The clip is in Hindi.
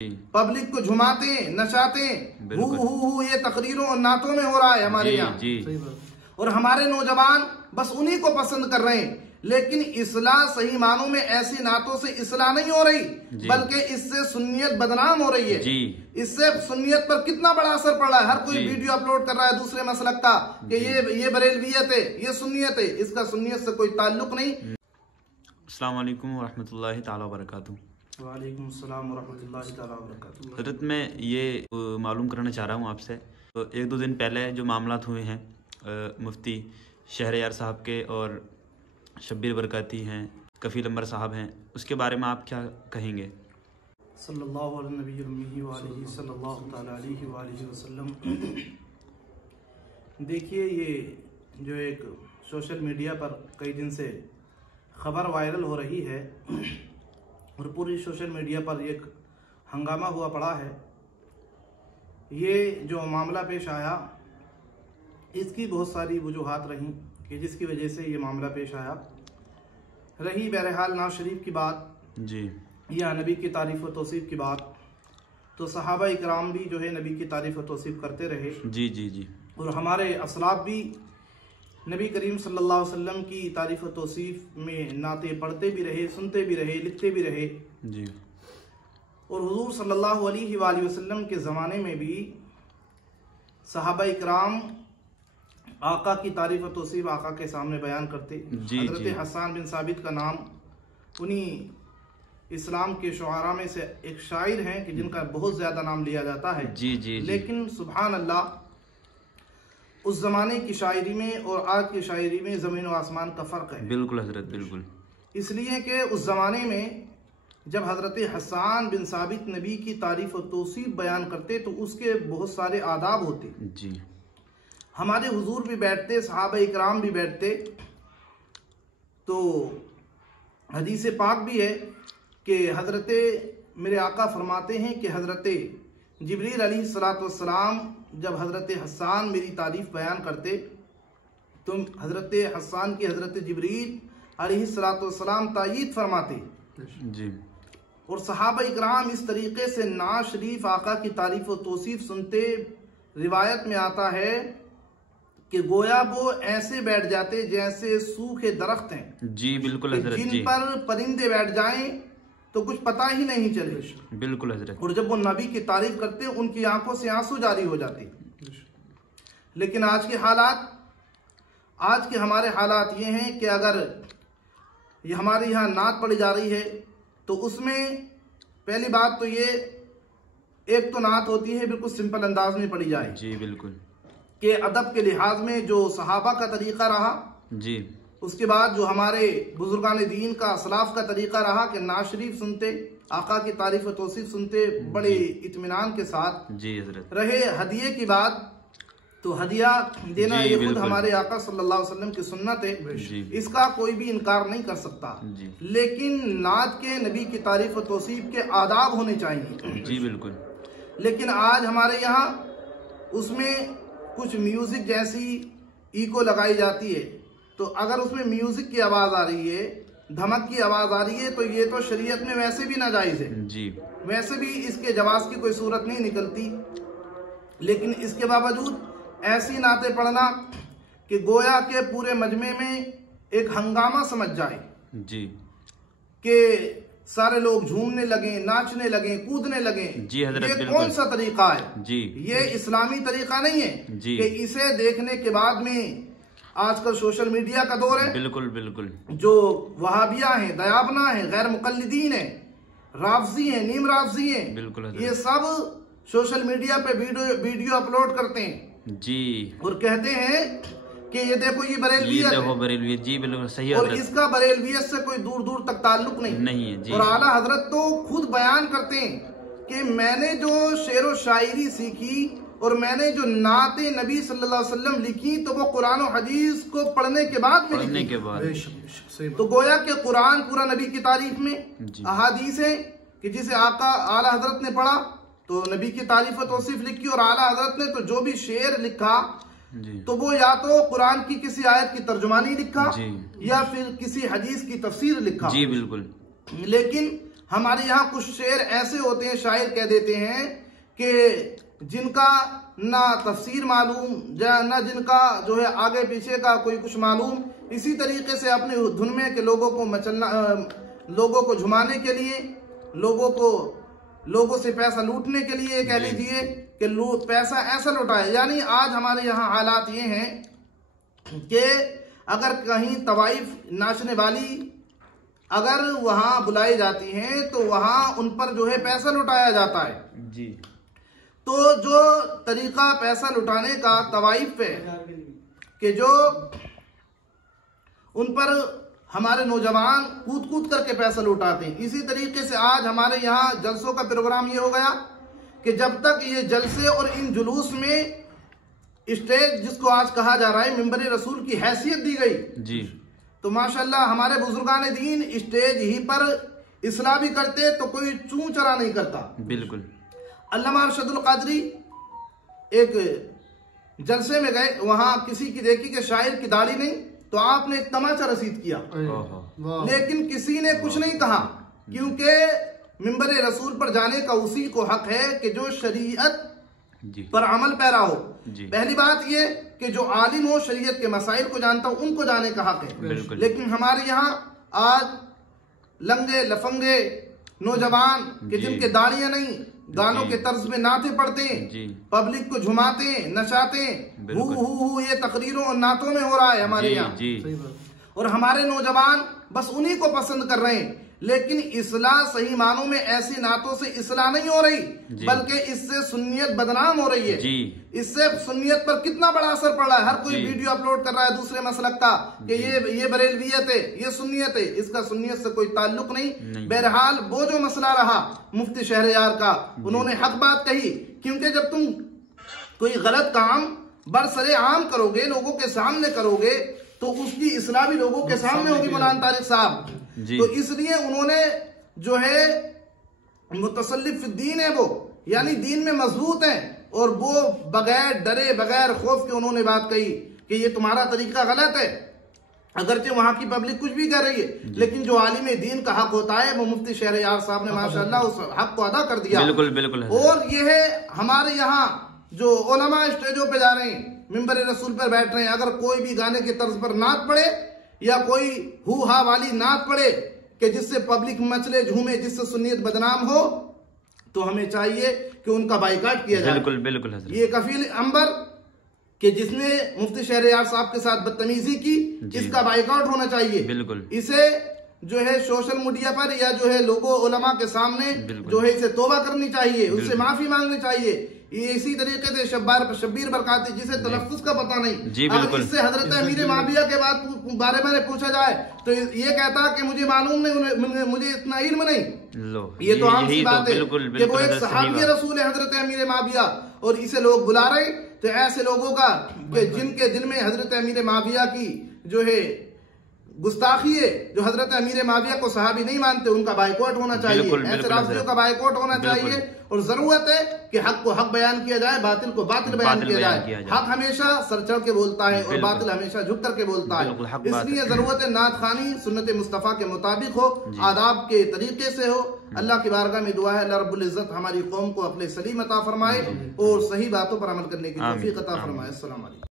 पब्लिक को झुमाते नचाते, हु ये तकरीरों और नातों में हो रहा है हमारे यहाँ। और हमारे नौजवान बस उन्हीं को पसंद कर रहे हैं। लेकिन इस्लाह सही मानों में ऐसी नातों से इस्लाह नहीं हो रही, बल्कि इससे सुन्नियत बदनाम हो रही है। इससे सुन्नियत पर कितना बड़ा असर पड़ रहा है। हर कोई वीडियो अपलोड कर रहा है दूसरे मसलक का कि ये बरेलवियत है, ये सुन्नियत है। इसका सुन्नियत से कोई ताल्लुक नहीं। अस्सलाम वालेकुम वरहमतुल्लाहि ताला वबरकातुहू। वालेकुम सलाम वरहमतुल्लाहि ताला वबरकातुहू। हज़रत मैं ये मालूम करना चाह रहा हूँ आपसे, तो एक दो दिन पहले जो मामलात हुए हैं मुफ्ती शहरयार साहब के और शब्बीर बरकाती हैं, कफ़ील अंबर साहब हैं, उसके बारे में आप क्या कहेंगे? सल्लल्लाहु अलैहि वसल्लम। देखिए, ये जो एक सोशल मीडिया पर कई दिन से खबर वायरल हो रही है और पूरी सोशल मीडिया पर एक हंगामा हुआ पड़ा है। ये जो मामला पेश आया, इसकी बहुत सारी वजूहात रहीं कि जिसकी वजह से ये मामला पेश आया। रही बहरहाल नवाज शरीफ की बात जी, या नबी की तारीफ़ व तौसीफ़ की बात, तो सहाबा इकराम भी जो है नबी की तारीफ़ व तौसीफ़ करते रहे। जी जी जी। और हमारे असलाफ भी नबी करीम सल्लल्लाहु अलैहि वसल्लम की तारीफ़ व तौसीफ़ में नाते पढ़ते भी रहे, सुनते भी रहे, लिखते भी रहे जी। और हुजूर सल्लल्लाहु अलैहि वसल्लम के ज़माने में भी सहाबा इकराम आका की तारीफ़ व तौसीफ़ आका के सामने बयान करते। हज़रत हसन बिन साबित का नाम उन्हीं इस्लाम के शुआरा में से एक शायर हैं कि जिनका बहुत ज़्यादा नाम लिया जाता है। जी जी। लेकिन सुभान अल्लाह, उस ज़माने की शायरी में और आज की शायरी में ज़मीन व आसमान का फ़र्क है। बिल्कुल हज़रत, बिल्कुल। इसलिए कि उस ज़माने में जब हज़रत हसन बिन साबित नबी की तारीफ़ व तौसीफ़ बयान करते तो उसके बहुत सारे आदाब होते। जी। हमारे हुजूर भी बैठते, सहाबा इकराम भी बैठते। तो हदीस पाक भी है कि हज़रत मेरे आका फरमाते हैं कि हज़रत जिब्रील अलैहिस्सलाम जब हज़रत हसन मेरी तारीफ़ बयान करते तो हज़रत हसन की हज़रत जिब्रील अलैहिस्सलाम तायीद फरमाते जी। और सहाबा इकराम इस तरीके से नाज शरीफ आका की तारीफ़ व तौसीफ़ सुनते। रिवायत में आता है कि गोया वो ऐसे बैठ जाते जैसे सूखे दरख्त हैं। जी बिल्कुल हज़रत, जिन पर परिंदे बैठ जाएं तो कुछ पता ही नहीं चले। बिल्कुल हज़रत। और जब वो नबी की तारीफ करते उनकी आंखों से आंसू जारी हो जाते। लेकिन आज के हालात, आज के हमारे हालात ये हैं कि अगर ये हमारे यहाँ नात पढ़ी जा रही है तो उसमें पहली बात तो ये, एक तो नात होती है बिल्कुल सिंपल अंदाज में पढ़ी जाए जी बिल्कुल, के अदब के लिहाज में जो सहाबा का तरीका रहा जी। उसके बाद जो हमारे बुजुर्गान दीन का असलाफ का तरीका रहा कि नाज शरीफ सुनते, आका की तारीफ व तौसीफ सुनते बड़े इत्मीनान के साथ जी हज़रत। रहे हदिये की बात, तो हदिया देना ये खुद हमारे आका सल्लल्लाहु अलैहि वसल्लम की सुन्नत है, इसका कोई भी इनकार नहीं कर सकता। लेकिन नात के नबी की तारीफ व तौसीफ के आदाब होने चाहिए। जी बिल्कुल। लेकिन आज हमारे यहाँ उसमें कुछ म्यूजिक जैसी इको लगाई जाती है, तो अगर उसमें म्यूजिक की आवाज आ रही है, धमक की आवाज आ रही है, तो ये तो शरीयत में वैसे भी नाजायज है जी। वैसे भी इसके जवाज की कोई सूरत नहीं निकलती। लेकिन इसके बावजूद ऐसी नाते पढ़ना कि गोया के पूरे मजमे में एक हंगामा समझ जाए जी, कि सारे लोग झूमने लगे, नाचने लगे, कूदने लगे। जी हज़रत, ये कौन सा तरीका है? जी, ये इस्लामी तरीका नहीं है जी। कि इसे देखने के बाद में आजकल सोशल मीडिया का दौर है। बिल्कुल बिल्कुल। जो वहाबिया हैं, दयाबना है, गैर मुकल्लिदीन है, राफजी हैं, नीम राफजी हैं, बिल्कुल ये सब सोशल मीडिया पे वीडियो अपलोड करते हैं जी और कहते हैं कि ये देखो ये बरेलवियत है। जी बिल्कुल सही। और इसका बरेलवियत से कोई दूर दूर तक ताल्लुक नहीं है जी। और आला हजरत तो खुद बयान करते हैं कि मैंने जो शेरो शायरी सीखी और मैंने जो नाते नबी सल्लल्लाहु अलैहि वसल्लम लिखी तो वो कुरान और हदीस को पढ़ने के बाद में लिखी। तो गोया के कुरान पूरा नबी की तारीफ में, अहादीस है कि जिसे आका आला हजरत ने पढ़ा तो नबी की तारीफ व तौसीफ लिखी, और आला हजरत ने तो जो भी शेर लिखा तो वो या तो कुरान की किसी आयत की तर्जुमानी लिखा या फिर किसी हदीस की तफसीर लिखा। जी बिल्कुल। लेकिन हमारे यहाँ कुछ शेर ऐसे होते हैं, शायर कह देते हैं कि जिनका ना तफसीर मालूम ना जिनका जो है आगे पीछे का कोई कुछ मालूम, इसी तरीके से अपने धुन में के लोगों को मचलना, लोगों को झुमाने के लिए, लोगों से पैसा लूटने के लिए कह लीजिए कि पैसा ऐसा लुटाए। यानी आज हमारे यहाँ हालात ये हैं कि अगर कहीं तवाइफ नाचने वाली अगर वहां बुलाई जाती हैं तो वहां उन पर जो है पैसा लुटाया जाता है जी। तो जो तरीका पैसा लुटाने का तवाइफ पे कि जो उन पर हमारे नौजवान कूद कूद करके पैसा लुटाते हैं, इसी तरीके से आज हमारे यहाँ जलसों का प्रोग्राम ये हो गया कि जब तक ये जलसे और इन जुलूस में स्टेज, जिसको आज कहा जा रहा है मिंबर रसूल की हैसियत दी गई जी, तो माशाल्लाह हमारे बुजुर्गान दीन स्टेज ही पर इस्लाह भी करते तो कोई चूं चरा नहीं करता। बिल्कुल। अल्लामा अरशदुल कादरी एक जलसे में गए, वहां किसी की देखी कि शायर की दाढ़ी नहीं, तो आपने एक तमाचा रसीद किया, लेकिन किसी ने कुछ नहीं कहा, क्योंकि मिंबर रसूल पर जाने का उसी को हक है कि जो शरीयत पर अमल पैरा हो। पहली बात ये कि जो आलिम हो, शरीयत के मसाइल को जानता हो, उनको जाने का हक है। लेकिन हमारे यहाँ आज लंगे लफंगे नौजवान के जिनके दाढ़ियां नहीं, गानों के तर्ज में नाते पढ़ते हैं, पब्लिक को झुमाते हैं, नचाते हैं, हु ये तकरीरों और नातों में हो रहा है हमारे यहाँ। और हमारे नौजवान बस उन्हीं को पसंद कर रहे हैं, लेकिन इस्लाह सही मानों में ऐसी नातों से इस्लाह नहीं हो रही, बल्कि इससे सुन्नियत बदनाम हो रही है। इससे सुन्नियत पर कितना बड़ा असर पड़ रहा है। हर कोई वीडियो अपलोड कर रहा है दूसरे मसलक का कि ये बरेलवियत है, ये सुन्नियत है। इसका सुन्नियत से कोई ताल्लुक नहीं। बहरहाल वो जो मसला रहा मुफ्ती शहरयार का, उन्होंने हक बात कही, क्योंकि जब तुम कोई गलत काम बरसरे आम करोगे, लोगों के सामने करोगे, तो उसकी इस्लाह भी लोगों के सामने होगी। मौलाना तारिक साहब, तो इसलिए उन्होंने जो है मुतसल्लिफ दीन है वो, यानी दीन में मजबूत है, और वो बगैर डरे बगैर खौफ के उन्होंने बात कही कि ये तुम्हारा तरीका गलत है। अगरचे वहां की पब्लिक कुछ भी कर रही है, लेकिन जो आलिम दीन का हक होता है वो मुफ्ती शहरयार साहब ने माशाअल्लाह उस हक को अदा कर दिया। बिल्कुल बिल्कुल। और ये है हमारे यहाँ जो उलमा स्टेजों पे जा रहे हैं, मिंबर रसूल पर बैठ रहे हैं, अगर कोई भी गाने के तर्ज पर नात पड़े या कोई हु हा वाली नात पड़े कि जिससे पब्लिक मचले झूमे, जिससे सुन्नियत बदनाम हो, तो हमें चाहिए कि उनका बाइकाट किया जाए। बिल्कुल बिल्कुल। ये कफील अंबर कि जिसने मुफ्ती शहरयार साहब के साथ बदतमीजी की, इसका बाइकाट होना चाहिए। बिल्कुल। इसे जो है सोशल मीडिया पर या जो है लोगों उलमा के सामने जो है इसे तौबा करनी चाहिए, उससे माफी मांगनी चाहिए। ये इसी तरीके से शब्बीर बरकाती, जिसे तलफ्फुज का पता नहीं, अगर इससे हजरत अमीर माविया के बारे में पूछा जाए तो ये कहता कि मुझे मालूम नहीं, मुझे इतना इल्म नहीं। ये तो आम सी बात है कि वो एक सहाबी रसूल है हजरत अमीर माविया, और इसे लोग बुला रहे। तो ऐसे लोगों का कि जिनके दिल में हजरत अमीर माविया की जो है गुस्ताखी है, जो हजरत अमीर माविया को सहाबी नहीं मानते, उनका बाइकॉट होना चाहिए। ऐसे रास्तियों का बाइकॉट होना चाहिए। और जरूरत है कि हक को हक बयान किया जाए, बातिल को बातिल बयान किया जाए। हक हमेशा सर चढ़ के बोलता है और बातिल हमेशा झुक करके बोलता है। इसलिए जरूरत है नात खानी सुन्नत मुस्तफा के मुताबिक हो, आदाब के तरीके से हो। अल्लाह की बारगाह में दुआ है अल्लाह रब्बुल इज्जत हमारी कौम को अक्ल सलीम अता फरमाए और सही बातों पर अमल करने की तौफीक अता फरमाए। अस्सलाम वालेकुम।